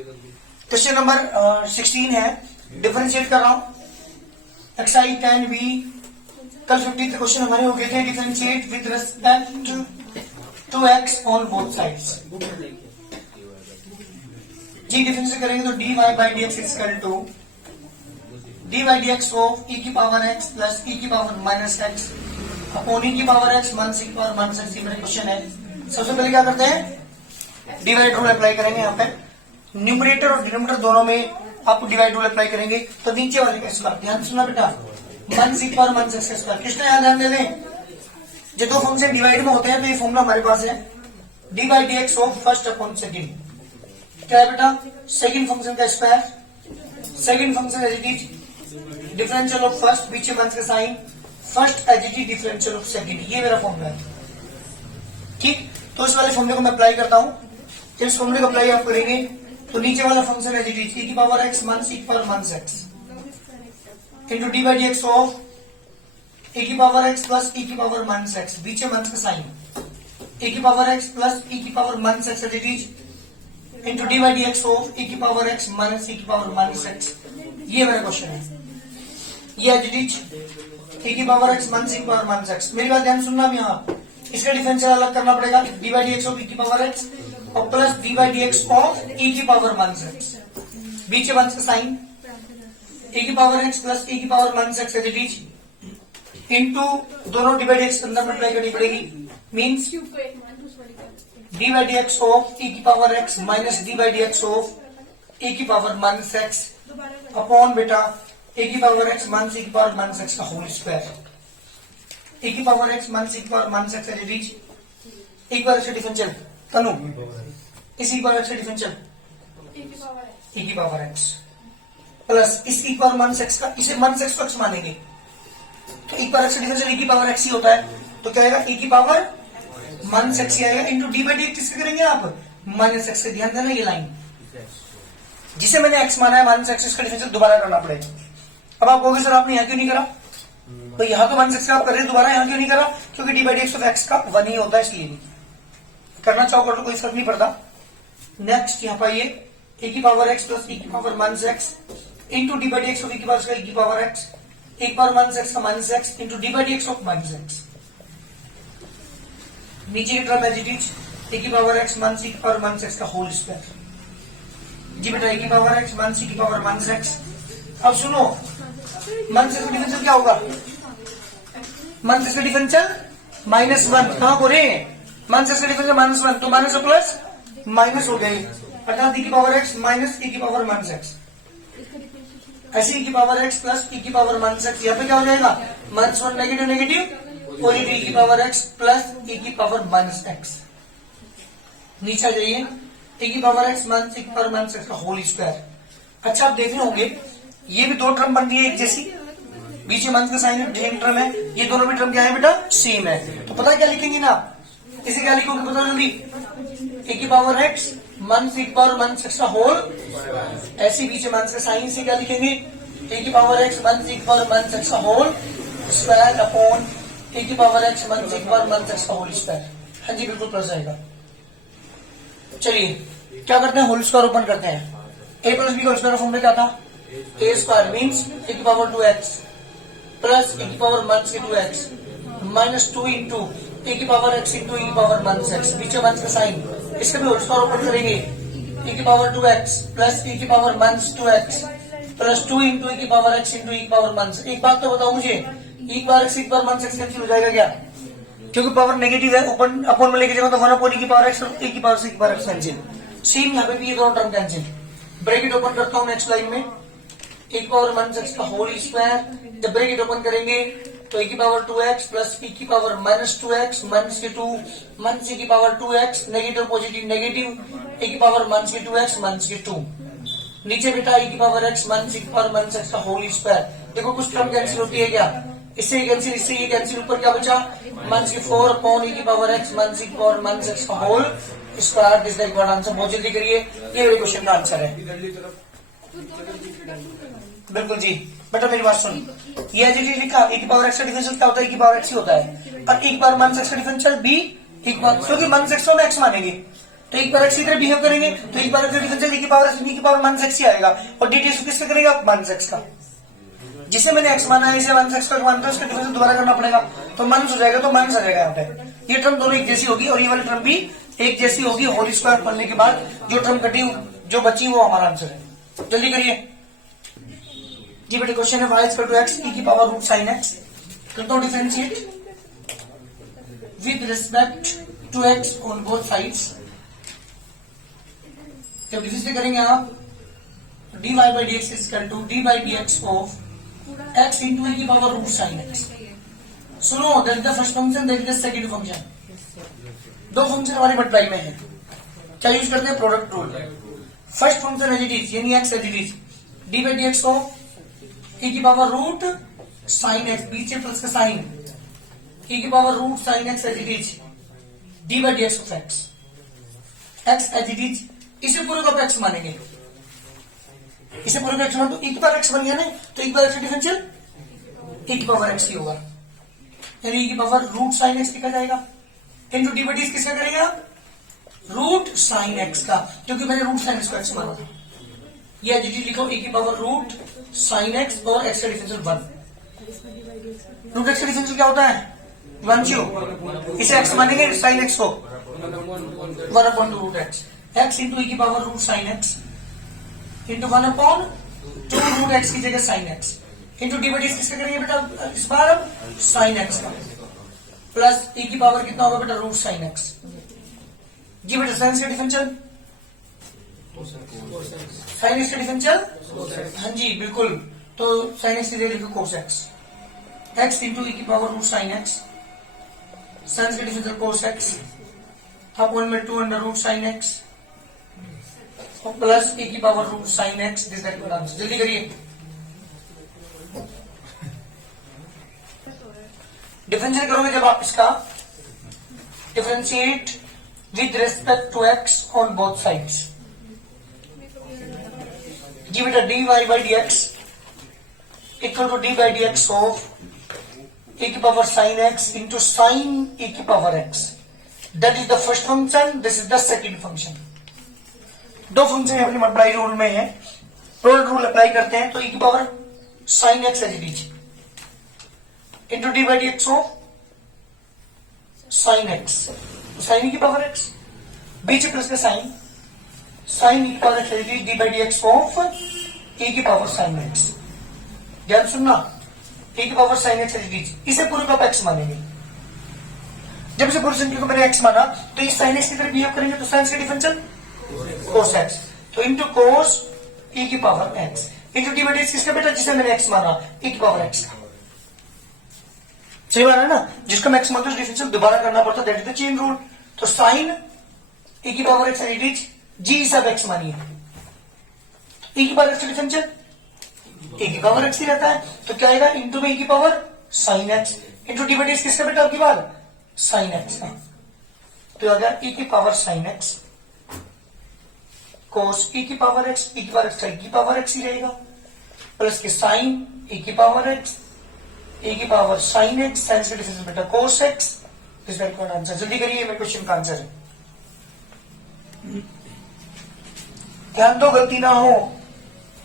Question number 16 है, differentiate कर रहा हूं एक्सआई टेन बी। कल 50 क्वेश्चन हमारे हो गए थे, differentiate with respect to x on both sides. जी डिफरेंशिएट करेंगे तो d y by d x equal to d y d x of e की पावर एक्स प्लस ई की power minus x upon e की power x minus e की power minus x. ये मेरा question है। सबसे पहले क्या करते हैं, डिवाइड रूल अप्लाई करेंगे। यहाँ पे न्यूमरेटर और डिनोमिनेटर दोनों में आप डिवाइड रूल अप्लाई करेंगे। तो नीचे वाले का स्क्वायर, ध्यान सुना बेटा, माइनस ई की पावर माइनस एक्स का स्क्वायर। किसने यहाँ ध्यान दे दें, जो दो फंक्शन डिवाइड में होते हैं तो ये फॉर्मूला हमारे पास है, d by d x of first upon second. क्या है बेटा, सेकेंड फंक्शन का square, second function as it is differential of first, बीच में माइनस का sign, first as it is differential of second. ये मेरा फॉर्मूला है। ठीक, तो इस वाले फॉर्मूले को मैं अप्लाई करता हूं। इस फॉर्मूले को अप्लाई आप करेंगे तो नीचे वाला function as it is e की पावर एक्स माइनस ई की power minus x into d by d x of ए की पावर एक्स प्लस ई की पावर माइनस एक्स, बीच में माइनस का साइन, ए की पावर एक्स प्लस ई की power minus x as it is into d by d x of ए की power x minus e की power minus x. ये मेरा क्वेश्चन है। ये एज इट इज ए की पावर एक्स माइनस ई की power minus x. मेरी बात ध्यान सुनना, यहाँ इसका डिफरेंशियल अलग करना पड़ेगा, d by d x of e की पावर एक्स और plus d by d x of e की पावर माइनस एक्स, बीच में माइनस का साइन, ए की पावर एक्स प्लस ई की power minus x as it is into दोनों d by d x अंदर मल्टीप्लाई करनी पड़ेगी, means d by d x of e की power x minus d by d x of ए की power minus x upon बेटा e की power x minus e की power minus x का whole square. ए की पावर एक्स माइनस ई की power minus x as it is एक बार से डिफरेंशियल तनु इसी पावर एक्स से डिफरेंशियल ए की पावर एक्स प्लस इसकी पावर माइनस एक्स का, इसे माइनस एक्स को एक्स मानेंगे तो एक पावर एक्स से डिफरेंशियल ए की पावर एक्स ही होता है। तो क्या आएगा, ए की पावर माइनस एक्स ही आएगा into d by d x किससे करेंगे आप, माइनस एक्स से। ध्यान देना, ये लाइन जिसे मैंने एक्स माना है माइनस एक्स, इसका डिफरेंशियल दोबारा करना पड़ेगा। अब आप कहोगे सर आपने यहाँ क्यों नहीं करा, तो यहाँ तो माइनस एक्स का आप कर रहे दोबारा, यहाँ क्यों नहीं करा, क्योंकि D by d x of x का वन ही होता है, इसलिए नहीं करना चाहो कर तो कोई फर्क नहीं पड़ता। नेक्स्ट यहाँ पर ये ए की पावर एक्स प्लस ई की power minus x into d by d x of e की पावर ई की पावर एक्स, एक पावर माइनस एक्स का minus x into d by d x of minus x. नीचे की term as it is e की power x minus e की power minus x का whole square. जी बेटा, ए की पावर एक्स माइनस ई की पावर माइनस एक्स। अब सुनो, माइनस एक्स का डिफरेंशियल क्या होगा, माइनस एक्स का डिफरेंशियल माइनस वन। कहां बोले, माइनस एक्स का डिफरेंशियल माइनस वन, तो माइनस और प्लस माइनस हो गए, अर्थात ई की पावर एक्स माइनस ई की पावर माइनस एक्स, ऐसे ई की पावर एक्स प्लस ई की पावर माइनस एक्स। यहाँ पे क्या हो जाएगा, minus one negative negative positive e की पावर एक्स प्लस ई की पावर माइनस एक्स। नीचे आ जाइए, ए की पावर एक्स माइनस ई की पावर माइनस एक्स का होल स्क्वायर। अच्छा आप देख रहे होंगे ये भी दो टर्म बन गई है एक जैसी, बीच में माइनस का साइन टर्म है, ये दोनों भी टर्म क्या है बेटा, सेम है। तो पता है क्या लिखेंगे ना, इसे क्या लिखोगे पता जल्दी, ए की पावर एक्स माइनस ई की पावर माइनस एक्स का होल, ऐसे बीच में माइनस का साइन से क्या लिखेंगे, ए की पावर एक्स माइनस ई की पावर माइनस एक्स का होल स्क्वायर अपॉन ए की पावर एक्स माइनस ई की पावर माइनस एक्स का होल स्क्वायर। हाँ जी बिल्कुल प्लस आएगा। चलिए क्या करते हैं, होल स्क्वायर ओपन करते हैं। ए प्लस बी का स्क्वायर फॉर्मूला क्या था, ए स्क्वायर मीन्स ए की पावर 2x प्लस ए की power minus 2x minus 2 into e की पावर x इंटू ए की पावर माइनस एक्स, बीच में माइनस का साइन, इसका भी होल स्क्वायर ओपन करेंगे। ए की पावर 2x प्लस ए की power minus 2x plus 2 into e की पावर x इंटू ए की पावर माइनस। एक बात तो बताओ मुझे, ए की पावर x ए की पावर माइनस एक्स कैंसिल हो जाएगा क्या, क्योंकि पावर नेगेटिव है, ओपन अपन में लेके जाएगा तो 1 अपॉन ए की पावर x और ए की पावर से ए की पावर x कैंसिल। सेम यहाँ पे भी ये दोनों टर्म कैंसिल। ब्रैकेट ओपन करता हूँ नेक्स्ट लाइन में, ए की पावर माइनस एक्स का होल स्क्वायर, जब ब्रैकेट ओपन करेंगे तो ए की पावर 2x प्लस e की पावर माइनस 2x माइनस के 2 माइनस ए की power 2x negative positive negative ए की पावर माइनस के 2x माइनस के 2। नीचे बेटा e की पावर x माइनस e की पावर माइनस एक्स का होल स्क्वायर। देखो कुछ टर्म कैंसिल होती है क्या, इससे कैंसिल, इससे ये कैंसिल, ऊपर क्या बचा माइनस के 4 अपॉन e की पावर x माइनस e की पावर माइनस एक्स का whole square. This is answer. बहुत जल्दी करिए, ये मेरे क्वेश्चन का आंसर है। बिल्कुल जी बेटा मेरी बात सुन, ये एज इट इज लिखा, ए की पावर एक्स का डिफरेंशियल क्या होता है, ए की पावर एक्स ही होता है, और ए की पावर माइनस एक्स का डिफरेंशियल बी एक बार, क्योंकि माइनस एक्स को हम एक्स मानेंगे, तो एक बार एक्स की तरह बिहेव करेंगे, तो एक बार डिफरेंशियल e की पावर x की पावर माइनस x ही आएगा, और dt इसको किससे करेगा माइनस x का, जिसे मैंने x माना है इसे माइनस x का मानता है, उसका डिफरेंशियल दोबारा करना पड़ेगा, तो माइनस हो जाएगा, तो माइनस आ जाएगा यहाँ पे। ये टर्म दोनों एक जैसी होगी और ये वाली टर्म भी एक जैसी होगी, होल स्क्वायर पढ़ने के बाद जो टर्म कटी जो बची वो हमारा आंसर है। जल्दी करिए जी बेटे, क्वेश्चन है y equal to x e की पावर रूट साइन x, करता हूं differentiate with respect to x on both sides. जब डिफरेंशिएट करेंगे आप dy by dx is equal to dy dx of x into e की power root sine x। सुनो, that is the first function, that is the second function. दो function हमारे multiply में है, क्या यूज करते हैं product rule. First function as it is यानी x as it is dy by dx of e की पावर रूट साइन x, बीच में प्लस का साइन, e की power root sine x as it is dy by dx of x as it is, इसे पूरे को x मानेंगे, इसे पूरे को x मान, तो e की पावर x बन गया ना, तो e की पावर x डिफरेंशियल e की पावर x ही होगा, यानी e की पावर रूट साइन x लिखा जाएगा, इनटू डी बाई डी किसका करेंगे आप रूट साइन x का, क्योंकि मैंने रूट साइन x को x माना था, ये एज इट इज लिखो e की पावर रूट साइन x और x का डिफरेंशियल 1। रूट x का डिफरेंशियल क्या होता है 1/2, इसे x मानेंगे साइन x को 1/रूट x, x इंटू e की power root sine x into 1/2 root x की जगह sine x, into d by d किसका करेंगे बेटा इस बार अब साइन x का, प्लस e की पावर कितना होगा बेटा रूट साइन x। जी बेटा साइन का डिफरेंशियल, साइन x का डिफरेंशियल, हाँ जी बिल्कुल, तो साइन x की जगह लिखो cos x, x into e की power root sine x, sine का डिफरेंशियल कोस x, अपॉन में 2 साइन x प्लस e की power root sine x, this that answer. जल्दी करिए, डिफरेंशिएट करोगे जब आप इसका differentiate with respect to x on both sides. जी बेटा dy by dx equal to dy by dx of e की power sine x into sine e की power x, that is the first function, this is the second function. दो function अपने multiply rule में है, product rule apply करते हैं, तो e की power sine x as it is into d by d x of sine x, sign ई की power x, बीच plus का साइन, साइन ई की power x D by d x of e की power sine x। ध्यान सुनना, e की power sine x as it, इसे पूरे को आप x मानेंगे, जब इसे पूरे संख्या को मैंने x माना, तो इस साइन x की तरफ बिहेव करेंगे, तो साइन का डिफरेंशियल कोस x, तो इंटू कोस e की power x into d by d x किसका बेटा जिसे मैंने x माना e की पावर x का। सही बात है ना, जिसका मैक्स मानते डिफरेंशियल दोबारा करना पड़ता, that is the chain rule. तो साइन e की power x as it is, जी सब x मानिए, e की पावर x डिफरेंशियल e की पावर x ही रहता है, तो क्या आएगा इंटू में e की power sine x into d by d x किसका बेटा आपकी बार साइन x का, तो आ गया e की पावर साइन x कोस e की पावर x, e की पावर x e की पावर x ही रहेगा, प्लस के साइन e की पावर x e की पावर साइन x, साइन का डिफरेंशियल बेटा कोस x, this is the answer. जल्दी करिए, मेरे क्वेश्चन का आंसर है, ध्यान दो गलती ना हो,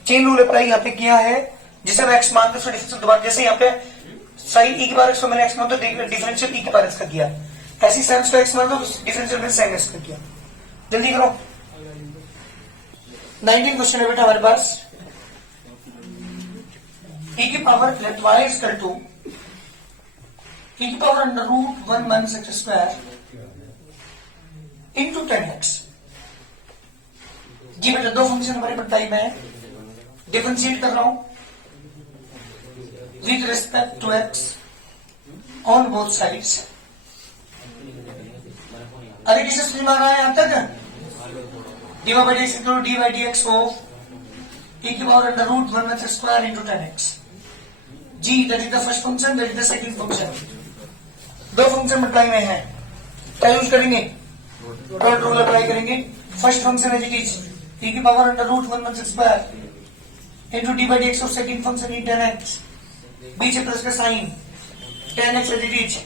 चेन रूल अप्लाई यहाँ पे किया है, जिसे हम x मानते हैं डिफरेंशियल दोबारा, जैसे यहाँ पे साइन e की पावर x को मैंने x मानते डिफरेंशियल e की पावर x का किया, ऐसी साइन को x मानते डिफरेंशियल मैंने साइन x का किया। जल्दी करो, 19 क्वेश्चन है बेटा हमारे पास, e की power let y is equal to e की power under root 1 minus x square into 10x। जी बेटा दो फंक्शन हमारे पास टाइप है, डिफरेंशिएट कर रहा हूं with respect to x on both sides. अरे किसे समझ आ रहा है यहां तक, dy by dx equal to dy by dx of e की power under root 1 minus x square into 10x। जी that is the first function, that is the second function, दो फंक्शन मल्टीप्लाई में है, क्या यूज करेंगे dot rule apply करेंगे। First function है जी e की power under root 1 minus x square into d by d x of second function in 10x, बीच प्लस का sign 10x as it is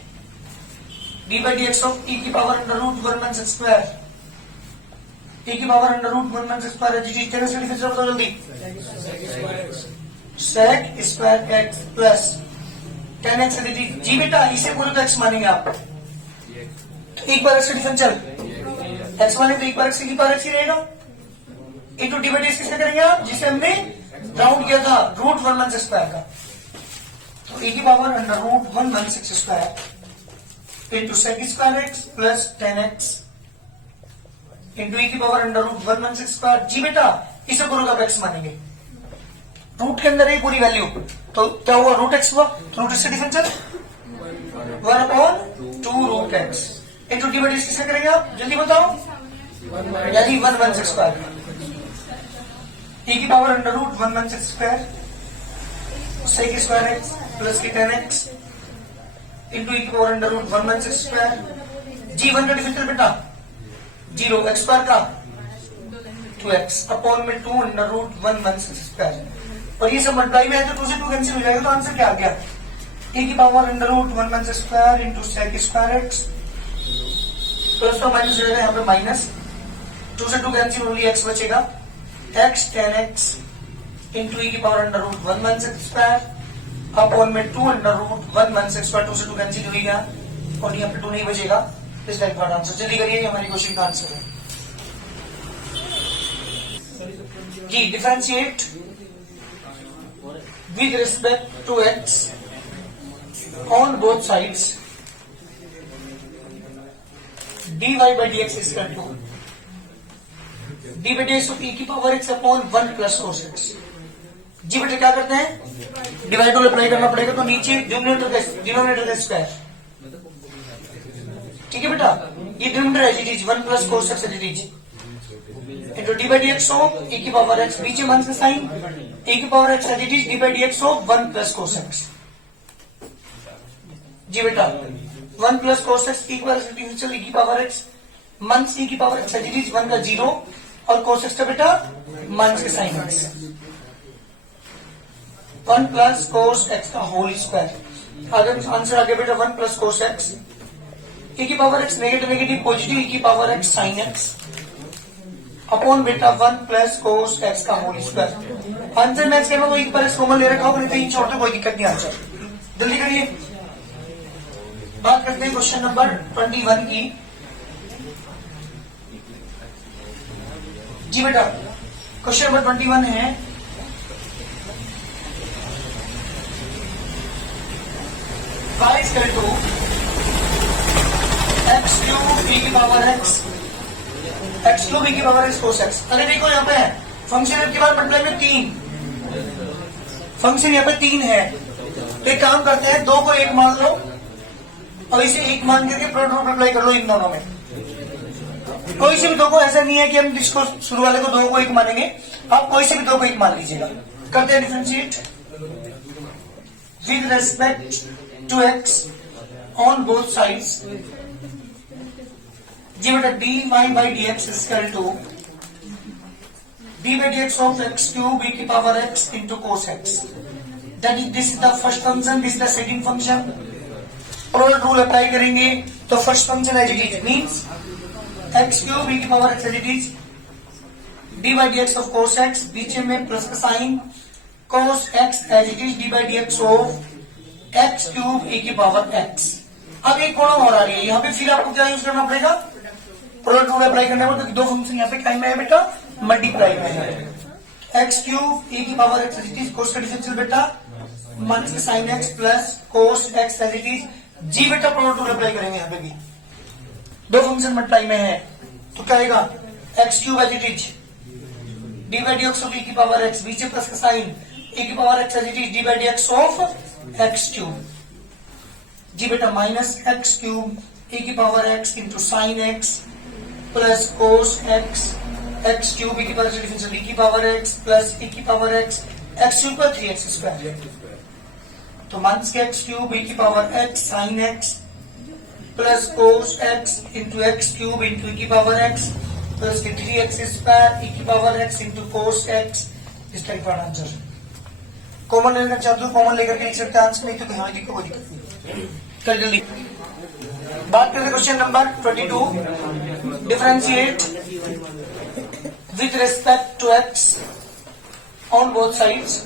d by d x of e की power under root 1 minus x square ए की power under root 1 minus square h d ten से differential बताओ जल्दी sec square x plus 10x h d जी बेटा इसे पूरे को एक्स मानेंगे आप तो एक बार एक्स डिफरेंशियल एक्स माने तो एक बार एक्स की पावर एक्स ही रहेगा इंटू डी बाई डी किसका करेंगे आप जिसे हमने राउंड किया था रूट 1 माइनस स्क्वायर का तो ए की power under root 1 minus square into sec square x plus 10x into e की power under root 1 minus square जी बेटा इसे पूरे का एक्स मानेंगे रूट के अंदर है पूरी वैल्यू तो क्या हुआ रूट एक्स हुआ तो रूट से differential 1 upon 2 root x into d by d किसका करेंगे आप जल्दी बताओ यानी 1 माइनस स्क्वायर ए की power under root 1 minus square sec square x plus की 10x इंटू ए की power under root 1 minus square जी 1 का डिफरेंशियल बेटा 0 एक्स स्क्वायर का 2x अपॉन में 2 अंडर रूट 1 माइनस स्क्वायर और ये सब मल्टीप्लाई में है तो 2 से 2 कैंसिल हो जाएगा तो आंसर क्या आ गया ए की power under root 1 minus square into sec square x plus का माइनस हो जाएगा यहाँ पे माइनस 2 से 2 कैंसिल हो लिया एक्स बचेगा x 10x इंटू ई की power under root 1 minus square upon में 2 अंडर रूट 1 माइनस स्क्वायर 2 से 2 कैंसिल हो गया और यहाँ पे 2 नहीं बचेगा इस टाइप का आंसर जल्दी करिए हमारी क्वेश्चन का आंसर है जी differentiate with respect to x on both sides dy by dx is equal to dy by dx of e की power x upon 1 plus cos x जी बेटे क्या करते हैं डिवाइड रूल अप्लाई करना पड़ेगा तो नीचे डिनोमिनेटर का स्क्वायर ठीक है बेटा ये डिनोमिनेटर है जी 1 प्लस cos x है जी into d by d x of ए की पावर एक्स बीच में का साइन ए की power x as it is d by d x of 1 plus cos x जी बेटा 1 प्लस कोस एक्स की पावर एक्स मंस ए की power x as it is 1 का 0 और कोस एक्स का बेटा मंस के sine x 1 plus cos x का होल स्क्वायर अगर आंसर आ गया बेटा 1 प्लस कोस एक्स ए की power x negative negative positive e की power x sine x upon बेटा 1 प्लस कोस एक्स का होल स्क्वायर आंसर मैच करना तो एक पर कॉमन ले रखा होगा नहीं तो इन छोड़ते कोई दिक्कत नहीं आंसर जल्दी करिए बात करते हैं क्वेश्चन नंबर 21 की जी बेटा क्वेश्चन नंबर 21 है y is equal to x cube e की power x x cube e की पावर एक्स कोस एक्स अरे देखो यहाँ पे फंक्शन के बाद मल्टीप्लाई में 3 फंक्शन यहाँ पे 3 है तो एक काम करते हैं 2 को 1 मान लो और इसे 1 मान करके प्रोडक्ट रूल अप्लाई कर लो इन दोनों में कोई से भी 2 को ऐसा नहीं है कि हम इसको शुरू वाले को 2 को 1 मानेंगे आप कोई से भी 2 को 1 मान लीजिएगा करते हैं differentiate with respect to x on both sides जी बेटा dy by dx is equal to d by dx of x cube e की power x into cos x. That is this is the first function, this is the second function. Product rule apply करेंगे तो first function as it is means x cube e की power x as it is d by dx of cos x बीच में plus का sign cos x as it is d by dx of x cube e की power x. अब एक कोण और आ रही है यहाँ पे फिर आपको क्या यूज करना पड़ेगा प्रोडक्ट रूल अप्लाई करने पर तो 2 फंक्शन यहाँ पे क्या में है बेटा मल्टीप्लाई में है एक्स क्यूब ए की power x as it is cos का डिफरेंशियल बेटा माइनस का sine x plus cos x as it is जी बेटा प्रोडक्ट रूल अप्लाई करेंगे यहाँ पे भी 2 फंक्शन मल्टीप्लाई में है तो क्या आएगा x cube as it is d by d x of ए की पावर एक्स बीच में प्लस का साइन ए की power x as it is d by d x of x cube जी बेटा माइनस एक्स क्यूब ए की power x into sine x plus cos x x cube e की power differential ई की power x plus e की power x x cube का 3x square तो minus के x cube e की power x sine x plus cos x into x cube into e की power x plus के 3x square e की power x into cos x इस type का answer common लेना चाहते हो कॉमन लेकर के लिख सकते हैं आंसर नहीं तो कहीं कोई दिक्कत नहीं चल जल्दी बात करते question number 22 differentiate with respect to x on both sides,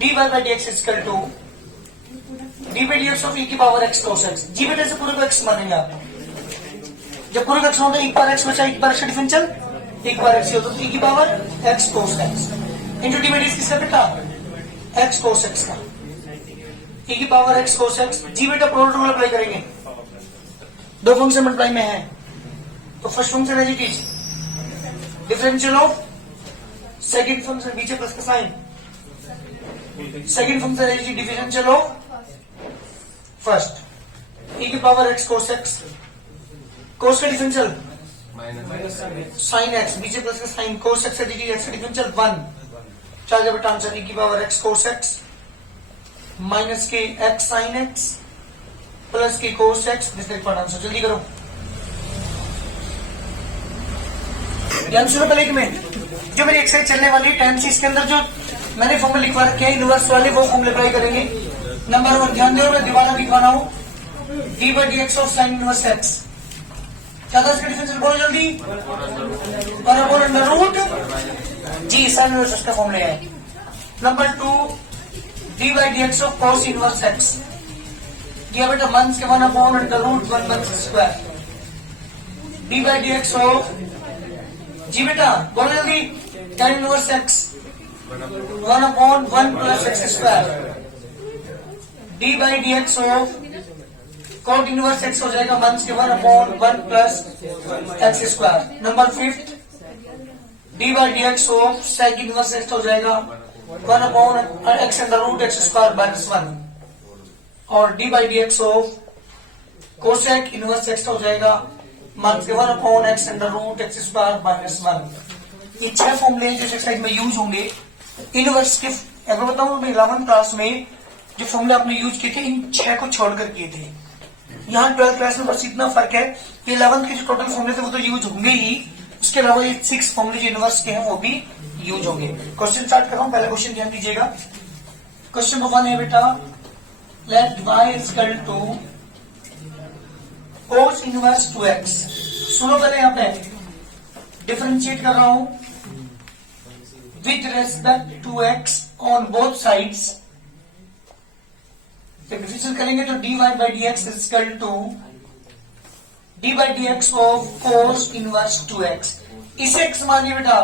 dy by dx is equal to d by d x of e की पावर एक्स cos x। जी बेटे से पूरे को एक्स मानेंगे आप। जब पूरे को एक्स होगा एक बार एक्स बचा, एक बार एक्स डिफरेंशियल, एक बार एक्स होता तो ई की power x cos x into d by d x किसका बेटा एक्स cos x का, ई की पावर एक्स cos x। जी बेटा प्रोडक्ट रूल अप्लाई करेंगे, दो फंक्शन मल्टीप्लाई में है तो first function as it is differential of second function, नीचे प्लस का sine, second function as it is differential of first, e की power x cos x, cos का डिफरेंशियल साइन एक्स, नीचे प्लस का sign, cos x as it is x का differential 1, चार बेटा answer e की power x cos x minus के x sine x plus के cos x, this is answer. जल्दी करो, ध्यान सुनो पहले में जो मेरी एक्सरसाइज चलने वाली टाइम से इसके अंदर जो मैंने फॉर्मूला लिखवा रखे हैं इनवर्स वाले, वो फॉर्मूला अप्लाई करेंगे। नंबर 1 ध्यान दो, मैं दोबारा लिखवा रहा हूं d by d x of sine inverse x, क्या था इसका डिफरेंशियल बोलो जल्दी, वन अपॉन अंडर रूट जी साइन इनवर्स एक्स का फॉर्मूला है। Number 2 d by d x of cos inverse x, ये बेटा मंस के one upon under root 1 minus square, d by d x of जी बेटा बोलो जल्दी tan inverse x 1 upon 1 plus x square, d by d x of cot inverse x हो जाएगा minus के 1 upon 1 plus x square. Number 5 d by d x of sec inverse x हो जाएगा 1 upon x under root x square minus 1, और d by d x of cosec inverse x हो जाएगा minus के 1 upon x under root x square minus 1। ये 6 फॉर्मूले जो exercise में यूज होंगे इनवर्स के। अगर बताऊं मैं 11th क्लास में जो फॉर्मूले आपने यूज किए थे इन 6 को छोड़कर किए थे, यहाँ 12th क्लास में बस इतना फर्क है कि 11th के जो टोटल फॉर्मूले थे वो तो यूज होंगे ही, उसके अलावा ये 6 फॉर्मूले जो इनवर्स के हैं वो भी यूज होंगे। क्वेश्चन स्टार्ट कर रहा हूं, पहले क्वेश्चन ध्यान दीजिएगा। क्वेश्चन नंबर 1 है बेटा let y is equal to cos inverse 2x। सुनो पहले यहाँ पे डिफरेंशिएट कर रहा हूं with respect to x on both sides, differentiate करेंगे तो dy by d x is equal to d by d x of cos inverse 2x। इसे x मानिए बेटा,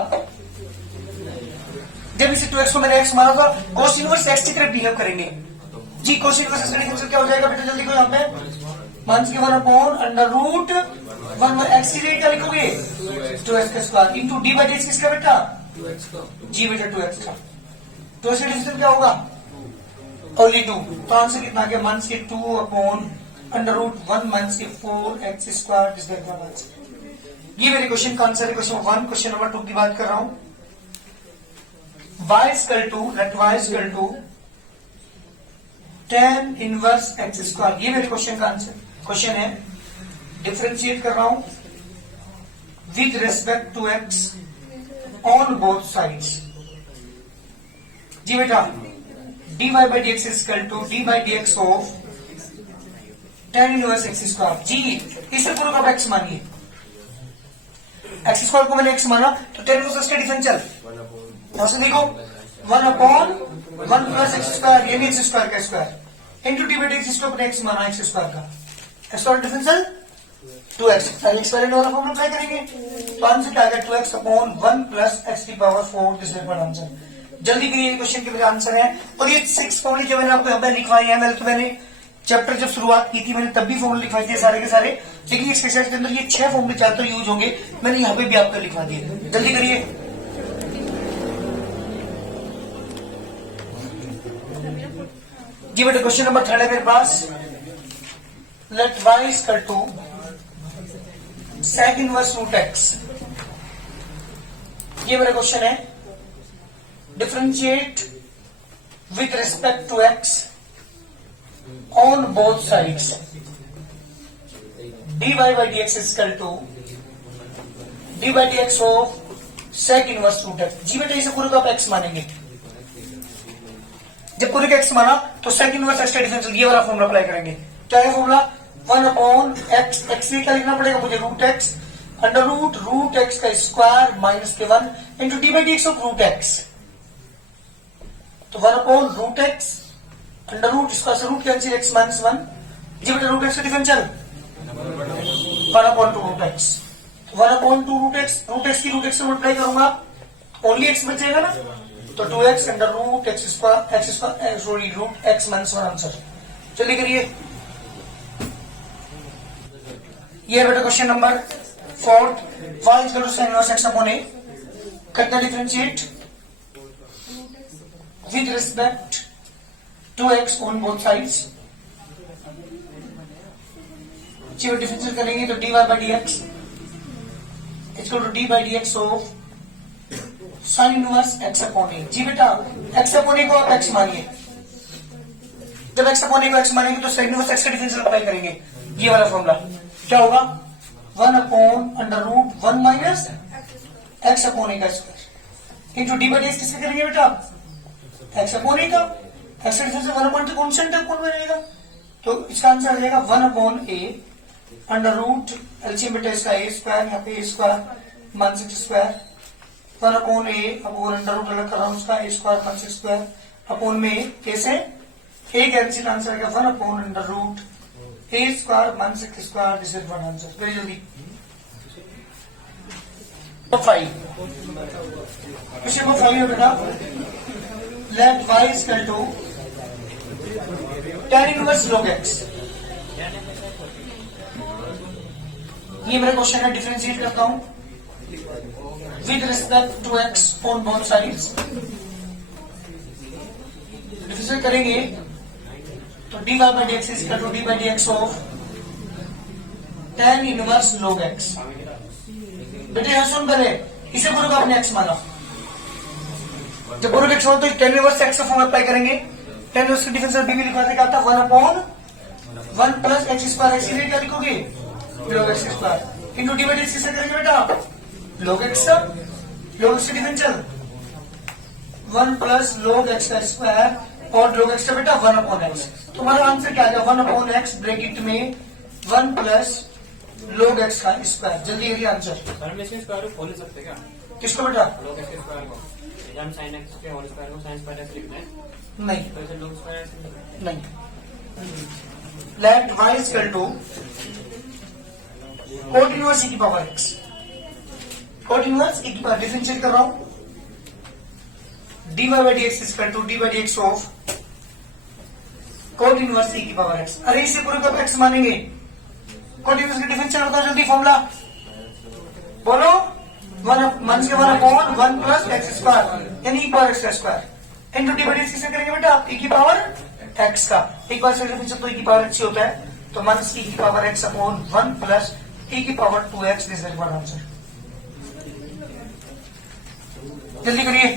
जब इसे 2x को मैंने x माना था cos इनवर्स x की तरफ बिहेव करेंगे जी। cos इनवर्स x का डिफरेंशियल क्या हो जाएगा बेटा जल्दी को, यहाँ पे माइनस के 1 अपॉन अंडर रूट 1 एक्स की जगह क्या लिखोगे 2x का square into d by d x किसका बेटा 2x का जी बेटा 2x का, तो इसका डिफरेंशियल क्या होगा ओनली 2, तो आंसर कितना आ गया माइनस के 2 अपॉन अंडर रूट 1 माइनस के 4 x square this that answer. ये मेरे क्वेश्चन का आंसर है क्वेश्चन 1। क्वेश्चन नंबर 2 की बात कर रहा हूं, y equal to let y equal to tan inverse x square, ये मेरे क्वेश्चन का आंसर क्वेश्चन है। डिफरेंशिएट कर रहा हूं with respect to x on both sides जी बेटा, dy by d x equal to d by d x of tan inverse x square जी। इसे पूरा का x मानिए, एक्स स्क्वायर को मैंने x माना तो tan इनवर्स का डिफरेंशियल यहां से देखो 1 अपॉन 1 प्लस एक्स स्क्वायर, यानी एक्स स्क्वायर का square into d by d x को अपने x माना एक्स स्क्वायर का, एक्स स्क्वायर डिफरेंशियल 2x, पहले एक्स वाले वाला फॉर्मूला अप्लाई करेंगे तो आंसर क्या आ गया 2x अपॉन 1 प्लस एक्स की पावर 4 दिस इज आंसर। जल्दी करिए, क्वेश्चन के मेरा आंसर है। और ये 6 फॉर्मूले जो मैंने आपको यहाँ पे लिखवाए हैं, मैंने चैप्टर जब शुरुआत की थी मैंने तब भी फॉर्मूले लिखवाए थे सारे के सारे, लेकिन इस एक्सरसाइज के अंदर ये 6 फॉर्मूले ज्यादातर यूज होंगे, मैंने यहाँ पे भी आपको लिखवा दिए। जल्दी करिए, जी बेटा क्वेश्चन नंबर 3 है मेरे पास, let y equal to sec inverse root x, ये मेरा क्वेश्चन है। Differentiate with respect to x on both sides, dy by d x equal to d by d x of sec inverse root x। जी बेटा इसे पूरे को आप x मानेंगे, जब पूरे का x माना तो sec इनवर्स x का डिफरेंशियल ये वाला फॉर्मूला अप्लाई करेंगे। क्या है फॉर्मूला 1 अपॉन एक्स, एक्स क्या लिखना पड़ेगा मुझे root x under root x का स्क्वायर माइनस के 1 into d by d x of root x. तो 1 upon root x under root इसका रूट कैंसिल एक्स माइनस 1 जी बेटा रूट एक्स का differential 1 upon 2 root x. 1 upon 2 root x की root x से multiply करूंगा only x बचेगा ना, तो 2x under root x square sorry root x minus 1 answer. चलिए करिए, ये बेटा question number 4 y equal to sin inverse x upon a करना differentiate with respect to x on both sides। चलिए डिफरेंशिएट करेंगे तो dy by dx equal to d by dx of sin inverse x upon a। जी बेटा x upon a को आप x मानिए, जब x अपॉन a को x मानेंगे तो sin इनवर्स x का डिफरेंशियल अप्लाई करेंगे, ये वाला फॉर्मूला क्या होगा 1 upon under root 1 minus x upon a का square into d by d x किससे करेंगे बेटा x अपॉन a का, x का डिफरेंशियल 1 अपॉन कांस्टेंट है कौन बनेगा, तो इसका आंसर आ जाएगा 1 upon a under root LCM बेटा इसका a स्क्वायर यहाँ पे a square minus x square 1 upon a upon under root अलग कर रहा हूं उसका a square minus x square upon में कैसे a कैंसिल आंसर आएगा 1 upon under root a square minus x square, this is one answer. Very जल्दी 5 question number 5 है बेटा let y equal to tan inverse log x। ये मेरा question है, differentiate करता हूं with respect to x on both sides. Differentiate करेंगे तो dy by dx is equal to d by dx of tan inverse log x। बेटे यहां सुन पहले, इसे पूरे को आपने x माना, जब पूरे x हो तो tan इनवर्स x का फॉर्म अप्लाई करेंगे, tan इनवर्स की डिफरेंशियल b भी लिखवा देगा आता 1 अपॉन 1 प्लस x स्क्वायर, इसीलिए क्या लिखोगे log x square into d by D किससे करेंगे बेटा log x की डिफरेंशियल 1 प्लस log x का स्क्वायर और log x का बेटा 1 अपॉन x। तो हमारा आंसर क्या आएगा 1 अपॉन x ब्रैकेट में 1 प्लस log x का स्क्वायर। जल्दी करिए आंसर। सर में इसके स्क्वायर को खोल नहीं सकते क्या? किसको बेटा log x के स्क्वायर को हम sin x के होल स्क्वायर को sin स्क्वायर x लिखते हैं, नहीं तो इसे log स्क्वायर x लिखते हैं। नहीं, let y equal to cot inverse e की power x, cot inverse e की पावर डिफरेंशिएट कर रहा हूं dy by dx equal to d by dx of cot inverse e की पावर x। अरे इसे पूरे को x मानेंगे, कोट इनवर्स की डिफरेंशियल होता है, जल्दी फॉर्मूला बोलो 1 माइनस के 1 अपॉन 1 प्लस x स्क्वायर यानी e पावर x का square into d by D किससे करेंगे बेटा e की पावर x का, एक बार से डिफरेंशियल तो e की पावर x ही होता है, तो माइनस e की power x upon 1 plus e की power 2x, this is one answer. जल्दी करिए